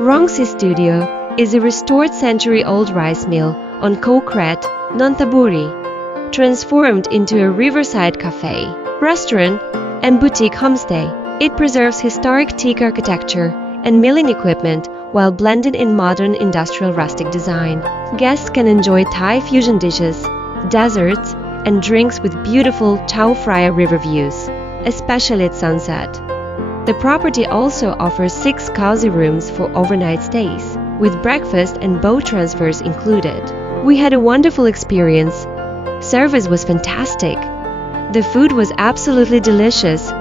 Rongsi Studio is a restored century-old rice mill on Koh Kret, Nonthaburi, transformed into a riverside cafe, restaurant, and boutique homestay. It preserves historic teak architecture and milling equipment while blending in modern industrial rustic design. Guests can enjoy Thai fusion dishes, desserts, and drinks with beautiful Chao Phraya river views, especially at sunset. The property also offers 6 cozy rooms for overnight stays, with breakfast and boat transfers included. We had a wonderful experience. Service was fantastic. The food was absolutely delicious,